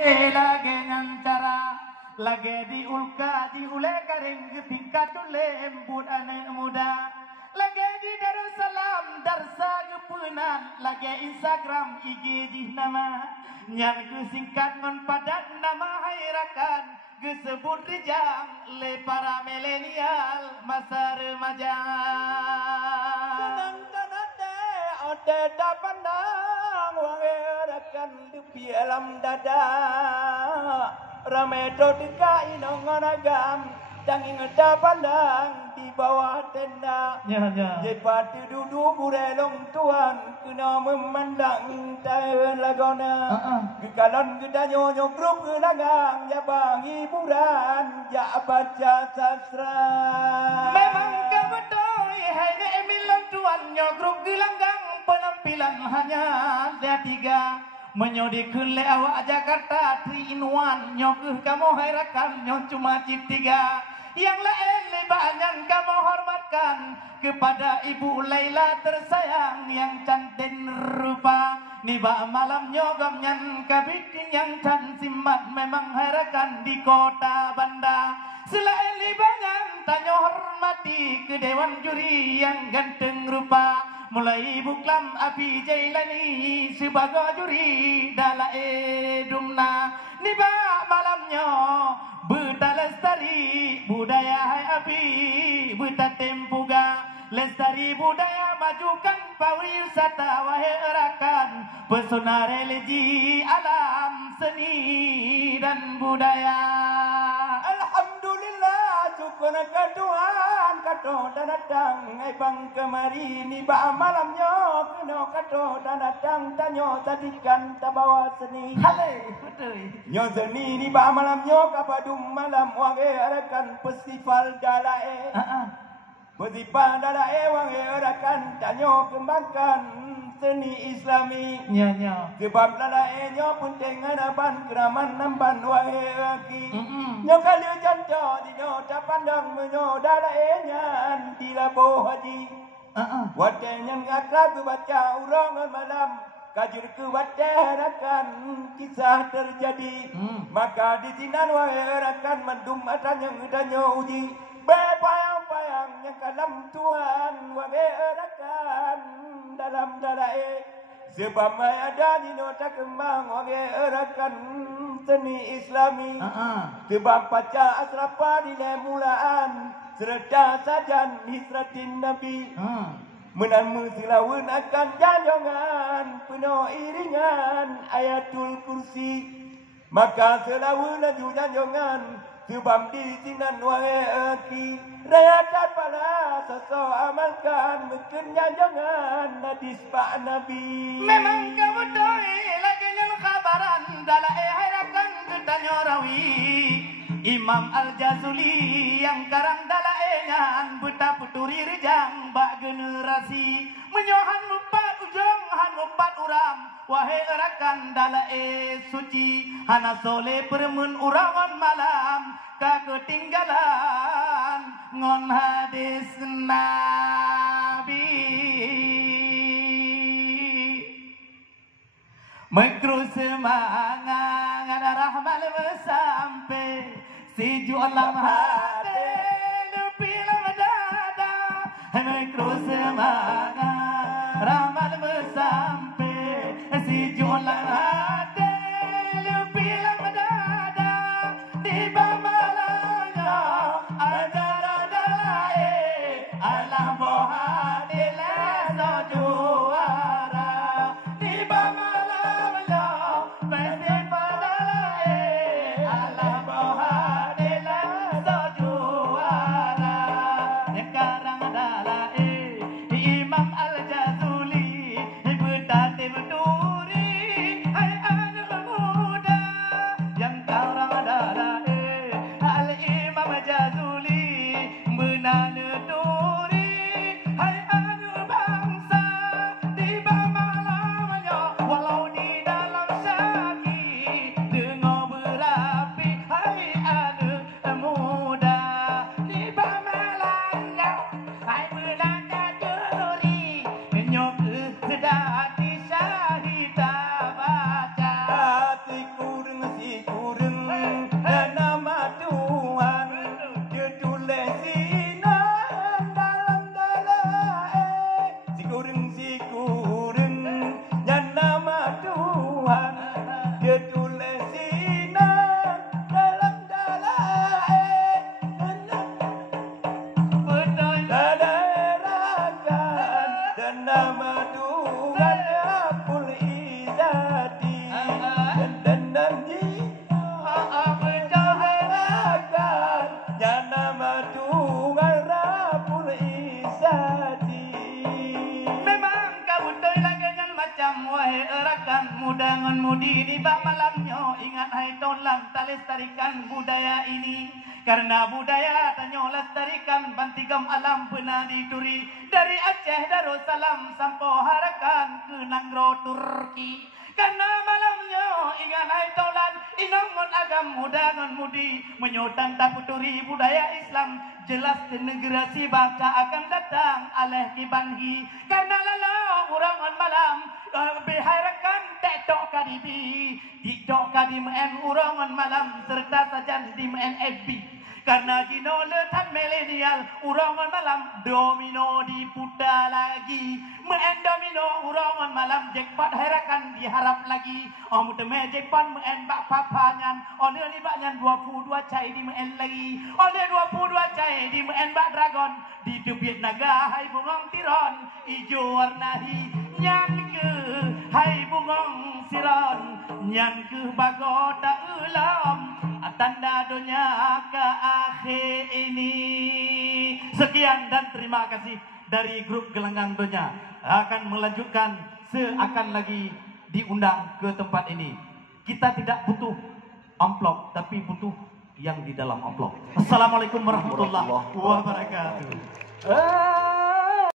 lagi ngancara lagi diulka diule karing tingkat lembut anak muda lagi di Darussalam darsa gepunan lagi Instagram IG di nama nyan singkat ngon padat nama hairakan gesebut rijang le para milenial masa remaja senang tanade ode dapandang wange rakan dupi alam dada rame do dekai nongonagam danging dapandang di bawah tenda jepati duduk burelong tuan kena memandang tahan lagona kekalon kita nyonyo grup kelangang ya bang hiburan ya baca sastra memang kebetoi hai ne emilon tuan nyo grup kelangang penampilan hanya dia tiga menyodikeun le awak Jakarta 3 in 1 nyok kamu hairakan nyok cuma cip 3 yang lain lebangan kamu hormatkan kepada Ibu Laila tersayang yang cantik rupa niba malam nyogam nyan kabikin yang can simbat memang hairakan di kota Banda selain lebangan tanya hormati ke dewan juri yang ganteng rupa mulai buklam api jailani sebagai juri dala edumna niba malamnya buta lestari budaya hai api buta tempuga lestari budaya majukan pariwisata wahai erakan pesona religi alam seni dan budaya alhamdulillah syukur ke Tuhan kato dan datang ai bang kemari ni ba malamnya kena kato dan datang tanyo tadikan tabawa seni hale betul nyo seni ni ba malamnya kapadum malam wange arakan festival dalae festival dalae wange arakan tanyo kembangkan seni Islami nya sebab dalae nyo penting hadapan keraman namban wange aki nyo kali janto di nyo tapandang menyo dalae nyan di labo haji wate nyan akrab baca urangan malam kajur ke wadahkan kisah terjadi maka di sinan waherakan mendum atan yang udanyo uji bepayang-payang yang kalam Tuhan waherakan dalam dalae sebab ada di nota kembang waherakan seni Islami sebab baca asrapa di mulaan serta sajan hisratin Nabi menanmu silawun akan janjongan penuh iringan ayatul kursi maka silawun laju janjongan sebab di sinan wahai aki rayakan pada sosok amalkan mungkin janjongan hadis Pak Nabi memang kamu doi lagi nyel kabaran dalam hairakan ketanya rawi Imam Al-Jazuli yang karang dalaenyan buta puturi rejang bak generasi menyohan mupat ujung han mupat uram wahai erakan dalae suci hana soleh permun urangan malam ka ketinggalan ngon hadis Nabi Mekru semangat ada rahmal bersampai si jualam hati lebih lama dada Mekru semangat rahmal bersampai si jualam hati lebih lama dada di bamalanya ajaran dalai alam bohadi leso juara di bamalanya festival dalai alam bohadi leso juara ketulesinan dalam dalae sadarakan dan nama Tuhan Rabbul Izzati dan nanti sadarakan dan nama Tuhan Rabbul Izzati. Memang kau betul lagangan macam wahai erakan mudangan mudi di bak malamnya ingat hai tolong lestarikan budaya ini karena budaya tanyo lestarikan bantigam alam pernah dituri dari Aceh Darussalam sampai Harakan ke Nanggro Turki karena malamnya ingat hai tolan inangon agam mudangan mudi menyutan taputuri budaya Islam jelas di negara si baka akan datang aleh kibanhi karena lalau urangan malam biharakan tektok kadibi tiktok kadimen urangan malam serta saja di men FB karena jino letan milenial urangan malam domino diputar lagi men domino urangan malam jackpot harakan diharap lagi muteme jackpot men bak papanyan oleh ni baknyan 22 cai di men lagi oleh 22 cai di men bak dragon di debit naga hai bungong tiron ijo warnahi nyan ke hai bungong siron nyan ke bagota ulam tanda dunia ke akhir ini. Sekian dan terima kasih dari grup Gelanggang Dunia akan melanjutkan seakan lagi diundang ke tempat ini. Kita tidak butuh amplop tapi butuh yang di dalam amplop. Assalamualaikum warahmatullahi wabarakatuh.